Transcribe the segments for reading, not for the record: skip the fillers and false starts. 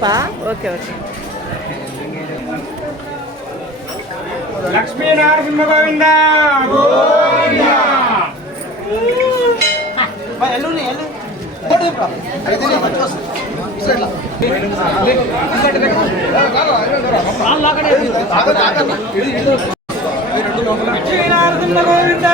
గ్రూపా? Okay okay. Lakshminarasimha Govinda Govinda. Lakshminarasimha Govinda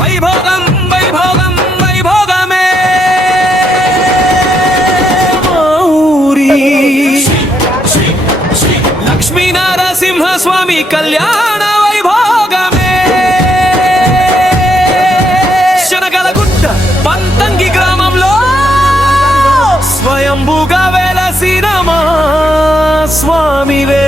వైభోగం వైభోగం వైభోగమే లక్ష్మీ నరసింహ స్వామి కళ్యాణ వైభోగమే శనగలగుట్ట పంతంగి గ్రామంలో స్వయంభుగా వెలసిన మా స్వామివే.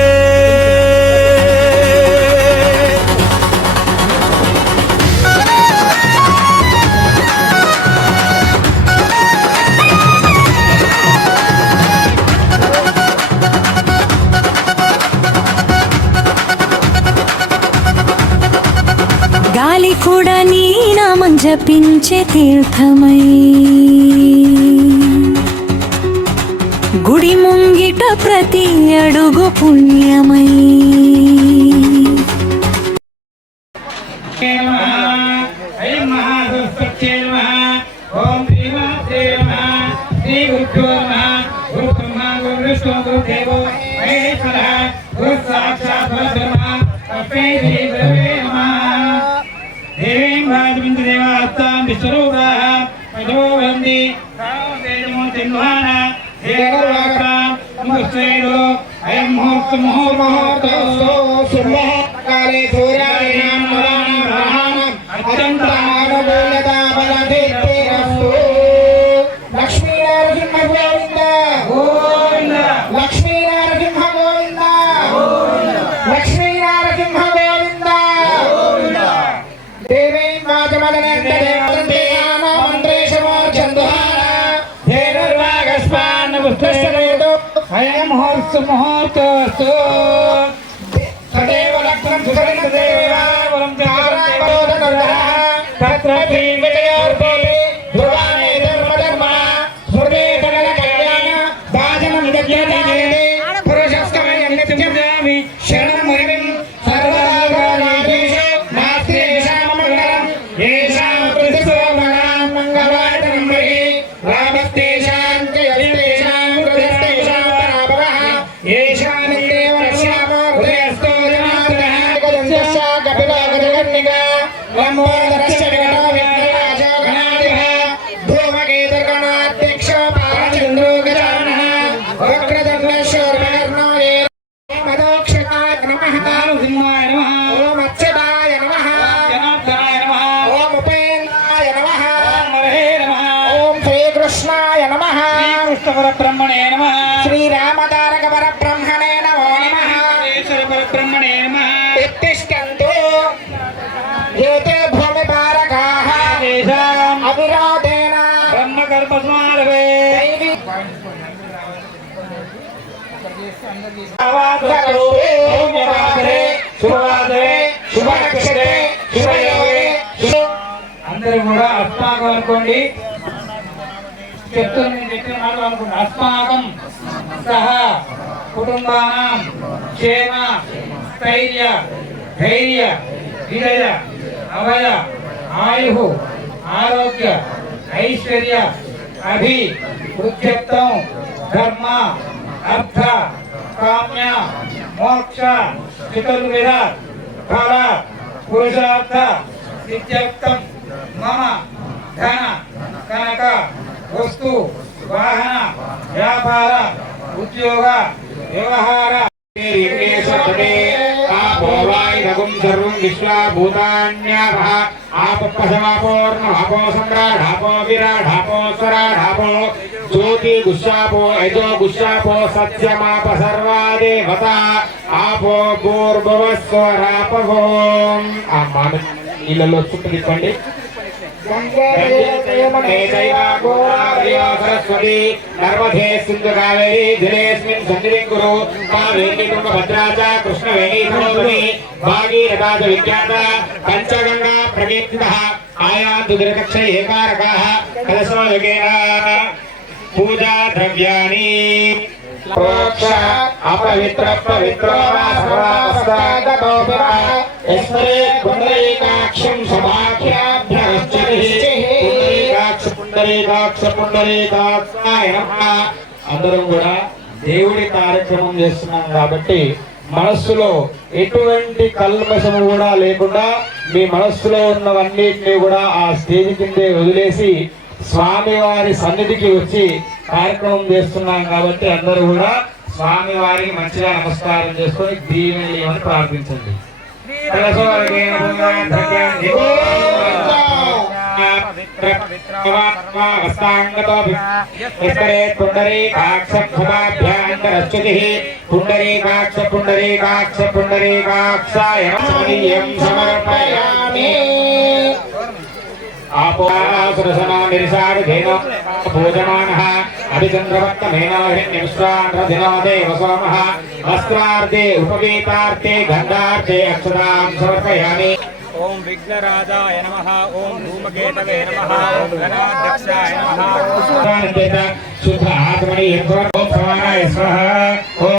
గాలి కూడా నీ నామం జపించే తీర్థమై గుడి ముంగిట ప్రతి అడుగు పుణ్యమై దేవీ మాతమదనంత దేవతంతే నామ మంత్రేశమో చందో అయం హోస్తు ముహూర్తోస్తు తదేవ లగ్నం సుసరిత దేవావరం తత్ర విజయోర్భవతి ధ్రువాణే ధర్మ స్మృతే సకల కళ్యాణ భాజనం విద్యతే పురుషస్తమయం నిత్యజామి శరణం మునిం సర్వలోకానాధీశో నాస్తి ఏషాం మంగళం ఏషాం ప్రతిసోమనాం మంగళాయతనం మహి రామస్తేషాం చ యస్తేషాం హృదయస్తేషాం పరాపరః ఏషామిదేవ రక్ష్యామో హృదయస్థో జనార్దనః గజంతస్య కపిలాగజగన్నిగా లంబోదరస్య వికటో విఘ్నరాజో గణాధిపः ధూమకేతుర్గణాధ్యక్షో పాలచంద్రో గజాననः వక్రతుండశూర్పకర్ణో మదోక్షతాయ నమః సింహాయ నమః ఓం అచ్యుతాయ నమః జనార్దనాయ నమః ఓం ఉపేంద్రాయ నమః ఓం హరే నమః ఓం శ్రీకృష్ణాయ నమః శ్రీకృష్ణ పరబ్రహ్మణే నమః శ్రీరామతారక పరబ్రహ్మణే నమో నమః ఈశ్వర పరబ్రహ్మణే నమః ఉత్తిష్టంతు ఏతే భూమి భారకాః అవిరోధేన బ్రహ్మకర్మస్మారభే అందరూ కూడా అస్మాకం అనుకోండి. చెప్తున్న చెప్పిన మాటలు అనుకోండి. అస్మాకం సహ కుటుంబానాం క్షేమ స్థైర్య ధైర్య విజయ అభయ ఆయు ఆరోగ్య ఐశ్వర్య అభి వృద్ధ్యత్వం ధర్మ అర్థ కామ్య మోక్ష చతుర్విధ ఫల పురుషార్థ సిద్ధ్యర్థం మమ ధన కనక వస్తు వాహన వ్యాపార ఉద్యోగ వ్యవహార సర్వం విశ్వభూతాన్యాపః ఆపః ఆపో సమ్రాట్ ఆపో విరాట్ ఆపో స్వరాట్ ఆపో జ్యోతి గుష్యాపో యజో గుష్యాపో సత్యమాప సర్వా దేవత ఆపో భూర్భువస్వరాపో. ఆ మాట ఇళ్ళలో చుట్టూ తిప్పండి. सरस्वती नर्मदे सिंधु कावेरी जलेस्मिन् सन्निधिं कुरु कावेरी तुंगभद्रा च कृष्णवेणी सरोवरी भागीरथा च विख्याता पंचगंगा प्रकीर्तितः आयान्तु दिनकक्षे एकारकाः कलशोदकेन पूजा द्रव्याणि प्रोक्ष अपवित्र पवित्रो वा सर्वावस्थागतोऽपि यस्मरे पुण्डरीकाक्षं समाख्याभ्यगच्छति పుండరీకాక్షాయ నమః. అందరం కూడా దేవుడి కార్యక్రమం చేస్తున్నాం కాబట్టి మనస్సులో ఎటువంటి కల్మషము కూడా లేకుండా మీ మనస్సులో ఉన్నవన్నిటిని కూడా ఆ స్టేజ్ కిందే వదిలేసి స్వామివారి సన్నిధికి వచ్చి కార్యక్రమం చేస్తున్నాం కాబట్టి అందరూ కూడా స్వామివారికి మంచిగా నమస్కారం చేసుకొని దీవెని ప్రార్థించండి. పుండరీకాక్షాయ సమర్పయామి. ఆపోసురసనానిరిషాడుధేనో పూజమానః అభిచంద్రవర్తమేనో హిరణ్యవిశ్వాంధ్రధినో దేవ సోమః వస్త్రార్ధే ఉపవీతార్ధే గంధార్ధే అక్షతాం సమర్పయామి. ఓం విఘ్నరాజాయ నమః. ఓం ధూమకేతవే నమః. ఓం గణాధ్యక్షాయ నమః. శుద్ధ ఆత్మని ఓం సమానాయ స్వః. ఓం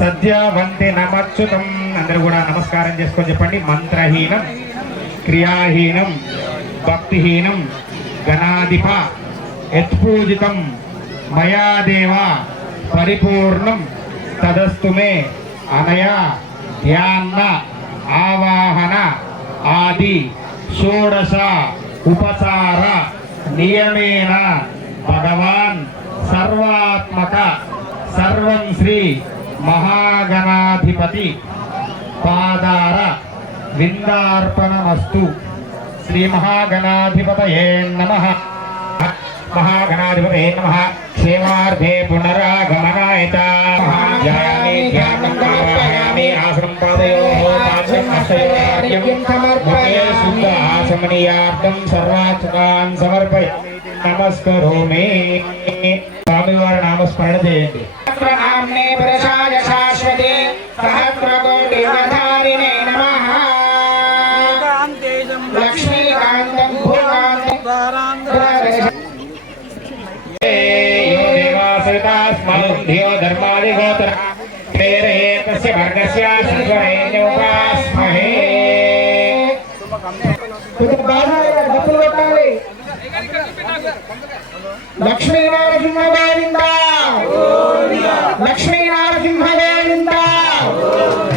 సద్యవంతి నమచ్యుతం. అందరూ కూడా నమస్కారం చేసుకొని చెప్పండి. మంత్రహీనం క్రియాహీనం భక్తిహీనం గణాధిప యత్పూజితం మయా దేవ పరిపూర్ణం తదస్తు మే అనయా ధ్యాన ఆవాహన ఆది షోడశ ఉపచార నియమేన భగవాన్ సర్వాత్మక సర్వం శ్రీ మహాగణాధిపతి పాదార విందార్పణమస్తు. శ్రీ మహాగణాధిపతయే నమః. మహాగణాధిపతయే నమః. క్షేమార్థే పునరాగమనాయ చ ధ్యాయామి ధ్యానం సమర్పయామి. ఆసనం పాదయోః పాద్యం హస్తయోః నైవేద్యం సమర్పయామి ఆచమనీయార్థం సర్వాచుకాన్ సమర్పయామి నమస్కరోమి. స్వామివారి నామస్మరణ చేయండి. నామ్నే పురుషాయ శాశ్వతే సహస్రకోటిధారిణే నమః. లక్ష్మీకాంతం భూకాంతం దేవ ధర్మాదిగోత్ర తస్య వర్గస్య శంకరేణ్యోపాస్మహే. డబ్బులు కొట్టాలి. లక్ష్మీ నరసింహ గోవింద, లక్ష్మీ నరసింహ గోవింద.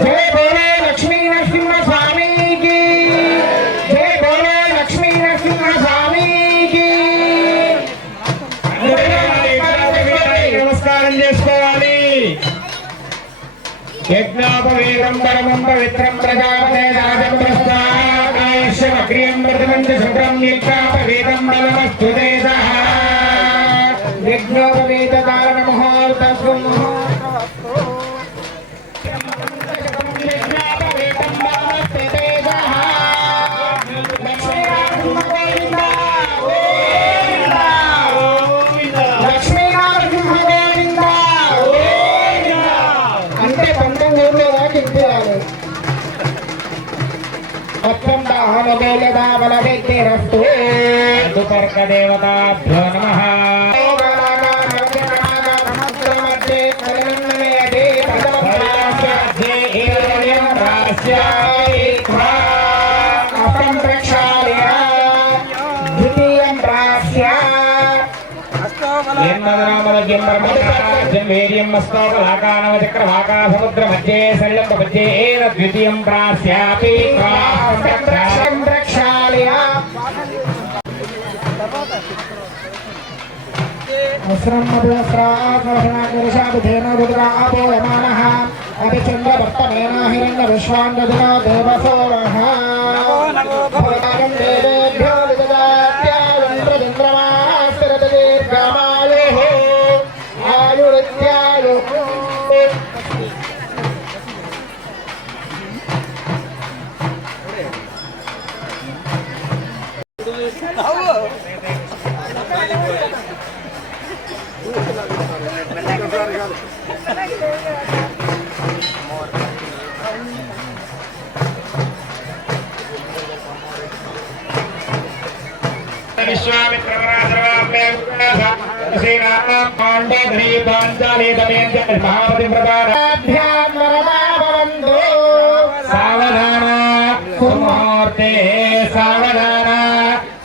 జయ బోలో లక్ష్మీ నరసింహ స్వామికి, జయ బోలో లక్ష్మీ నరసింహ స్వామికి. నమస్కారం చేసుకోవాలి. యజ్ఞోపవేదం పరమం పవిత్రం ప్రజాపతే రాజం ప్రస్థాకాయశ్యమగ్రియం ప్రతిమంచ శుభ్రం యజ్ఞోపవేదం బలమస్తుతే సహ. యజ్ఞోపవేద కారణ ముహూర్తస్సు ముహూర్తవస్తు యజ్ఞోపవేదం బలమస్తుతే సహ. లక్ష్మీ నరసింహ గోవింద గోవింద, లక్ష్మీ నరసింహ గోవింద గోవింద. అంటే 19 ఊర్లో దాకా ఇంటియాలి. అత్యంత ఆనగోళదాబలవిద్యరస్తు దుపర్క దేవతాభ్యో నమః. సముద్రమధ్యే శల్యంబధ్యే ద్వితీయం ప్రాస్యాపి ప్రక్షాళయ. వస్త్రం మధుస్రాధేన రుద్రాపోయమానః అభిచంద్రవర్తమేన హిరణ్య విశ్వాంగదునా దేవసోమః. దేవేభ్యో దీర్ఘమాయుః ఆయురిత్యాయుః. సావధాన సుముహూర్తే సావధాన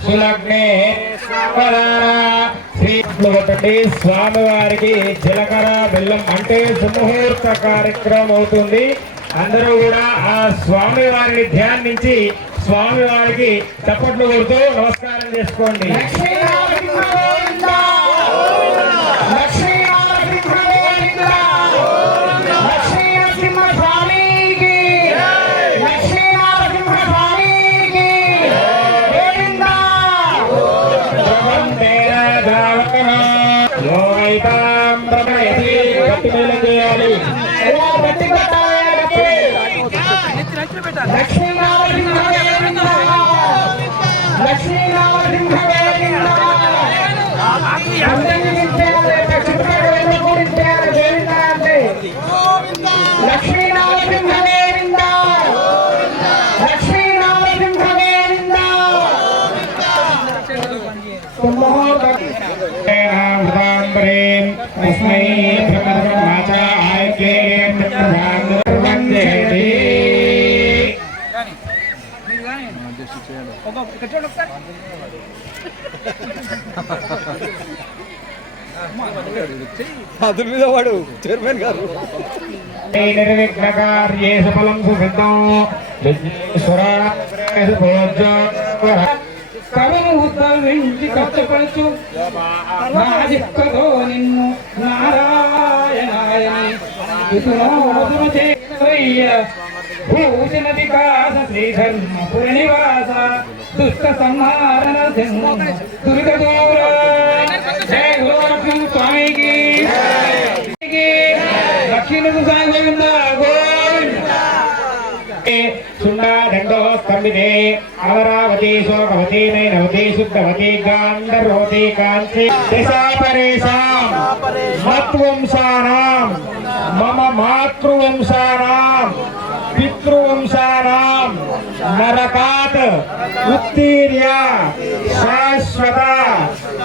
సులగ్నే సావధాన. శ్రీ స్వామివారికి జీలకర్ర బెల్లం అంటే సుముహూర్త కార్యక్రమం అవుతుంది. అందరూ కూడా ఆ స్వామివారిని ధ్యానించి స్వామివారికి చప్పట్లు కొడుతూ నమస్కారం చేసుకోండి. లక్ష్మీ నరసింహ గోవింద, లక్ష్మీ నరసింహ గోవింద. లక్ష్మీ నరసింహ గోవింద, లక్ష్మీ నరసింహ గోవింద. తస్మై బ్రహ్మచ ఆయ్కేయం వందే. అదుల మీద వాడు చైర్మన్ గారు. నిర్విఘ్న కార్యే సఫలం సుసిద్ధం కరువు ఉద్భవించి కష్టపడుచు నా దిక్కతో నిన్ను నారాయణాయని భూషణ వికాస శ్రీధర్మపుర నివాస దుష్ట సంహారణ దుర్గ దూర. జయ గురులక్ష్మణ స్వామికి, లక్ష్మీ సాయి గోవింద గోవింద. సున్నాదండో స్తంభితే అమరావతి శోకవతి నైనవతి శుద్ధవతి గాంధర్వతి కాంతి దశాపరేషాం మత్వంశానాం మమ మాతృవంశానాం పితృవంశానాం నరకాత్ ఉత్తీర్య శాశ్వత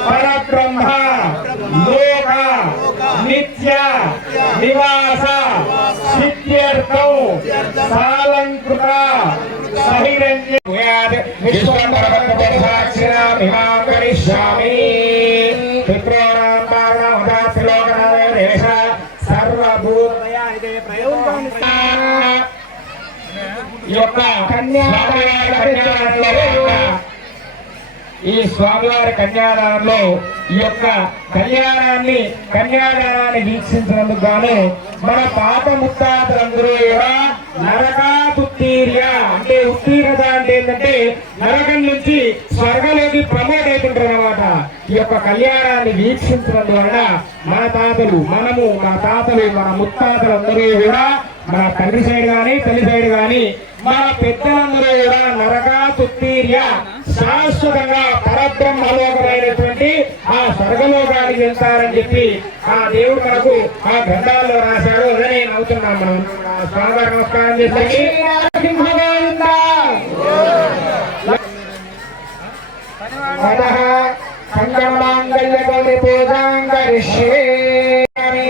పరబ్రహ్మ లోక నిత్య నివాస సిద్ధ్యర్థం సాలంకృత సహిరంజ విశ్వంబరవత్సాక్షిరామిమాం కరిష్యామి పితॄణాం పావనముదాశ్లోకనాదేశ సర్వభూతయాయిదే ప్రయోగం ఈ యొక్క ఈ స్వామివారి కన్యాదానంలో ఈ యొక్క కన్యాదానాన్ని వీక్షించినందుకు గాను మన పాత ముత్తాతలందరూ కూడా నరకాతుత్తీర్య అంటే ఉత్తీర్ణత అంటే ఏంటంటే నరకం నుంచి స్వర్గంలోకి ప్రమోట్ అవుతుంటారు అన్నమాట. ఈ యొక్క కళ్యాణాన్ని వీక్షించినందువలన మన తాతలు మన తాతలు మన ముత్తాతలందరూ కూడా మన తండ్రి సైడ్ గాని తల్లి సైడ్ గాని మన పెద్దలందరూ కూడా నరకాతుత్తీర్య శాశ్వతంగా పరబ్రహ్మలోకమైనటువంటి ఆ స్వర్గలోకానికి వెళ్తారని చెప్పి ఆ దేవుడు మనకు ఆ గ్రంథాల్లో రాశాడు. అదే నేను అవుతున్నాం. మనం స్వామివారి నమస్కారం చేసి సంగమాంగళ్యగౌరి పూజాం కరిష్యే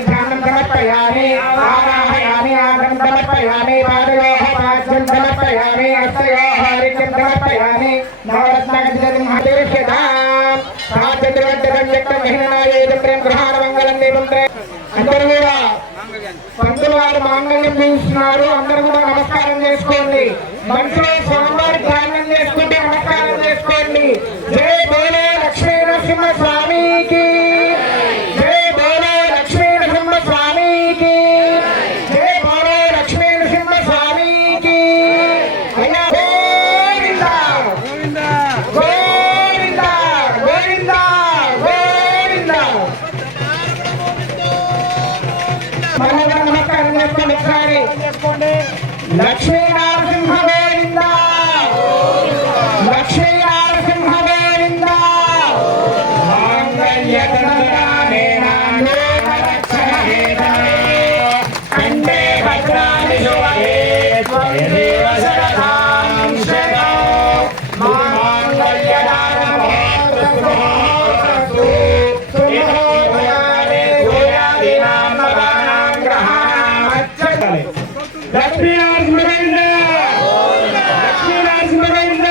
ధ్యానం సమర్పయామి ఆవాహయామి ఆగం సమర్పయామి పాదయోః పాద్యం సమర్పయామి హస్తయోః హరికం సమర్పయామి నవరత్నగజం హతేష్యతాం సాధ్యతివంతకం వ్యక్తం మహిళనాయేదం ప్రేమ గృహాణ మంగళం దీపం అందరూ కూడా పంతులు వారు మాంగళ్యం చూస్తున్నారు. అందరూ కూడా నమస్కారం చేసుకోండి. మనసులో స్వామివారి ధ్యానం చేసుకుంటే నమస్కారం చేసుకోండి. జై బోలో లక్ష్మీ నరసింహ స్వామికి, జై బోలో లక్ష్మీ నరసింహ స్వామికి, జై బోలో లక్ష్మీ నరసింహ స్వామికి. అయ్యా గోవింద గోవింద గోవింద గోవింద. నమస్కారం చేసుకోండి. ఒకసారి లక్ష్మీ నరసింహ గోవింద, లక్ష్మీ నరసింహ గోవింద. కంటే భద్రాన్ని శుభే త్వయేవ శరదాం శరదాం మాంగళ్యదానమోస్తు సుమోదయానే సూర్యాదీనాం మగానాం గ్రహాణాం అచ్చతలే. లక్ష్మీ నరసింహ గోవింద, లక్ష్మీ నరసింహ గోవింద.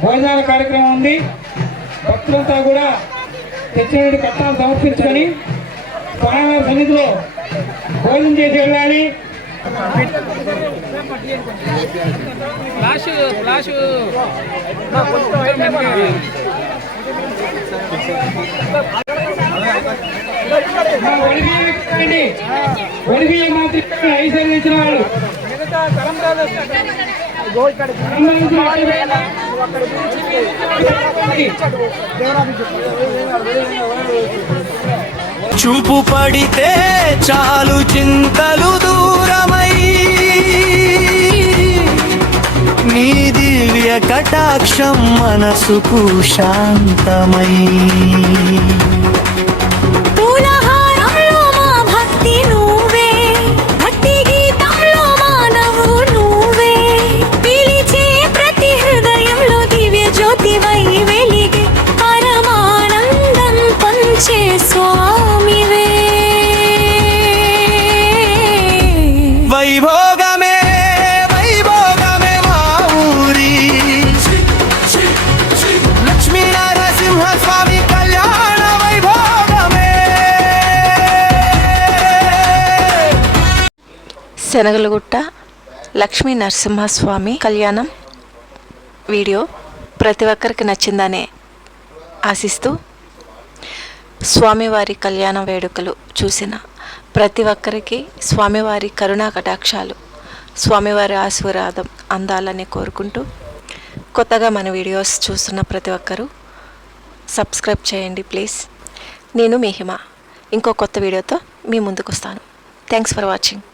భోజనాల కార్యక్రమం ఉంది. భక్తులంతా కూడా తెచ్చిన కట్టాలు సమర్పించుకొని స్వామివారి సన్నిధిలో భోజనం చేసి వెళ్ళాలి. ఒడిబియ్యం మాత్రం ఐశ్వర్యం ఇచ్చిన వాళ్ళు చూపు పడితే చాలు చింతలు దూరమై నీ దివ్య కటాక్షం మనసుకు శాంతమై పూలహారంలో మా భక్తి నువ్వే, భక్తి గీతంలో మానవు నువ్వే, పిలిచే ప్రతి హృదయంలో దివ్య జ్యోతివై వెలిగే పరమానందం పంచే స్వామివే. వైభోగమే వైభోగమే మా ఊరి లక్ష్మీ నరసింహ స్వామి కళ్యాణ వైభోగమే. శనగలగుట్ట లక్ష్మీ నరసింహస్వామి కళ్యాణం వీడియో ప్రతి ఒక్కరికి నచ్చిందనే ఆశిస్తూ, స్వామివారి కళ్యాణ వేడుకలు చూసిన ప్రతి ఒక్కరికి స్వామివారి కరుణా కటాక్షాలు, స్వామివారి ఆశీర్వాదం అందాలని కోరుకుంటూ కొత్తగా మన వీడియోస్ చూస్తున్న ప్రతి ఒక్కరూ సబ్స్క్రైబ్ చేయండి ప్లీజ్. నేను మీ హిమ ఇంకో కొత్త వీడియోతో మీ ముందుకు వస్తాను. Thanks for watching.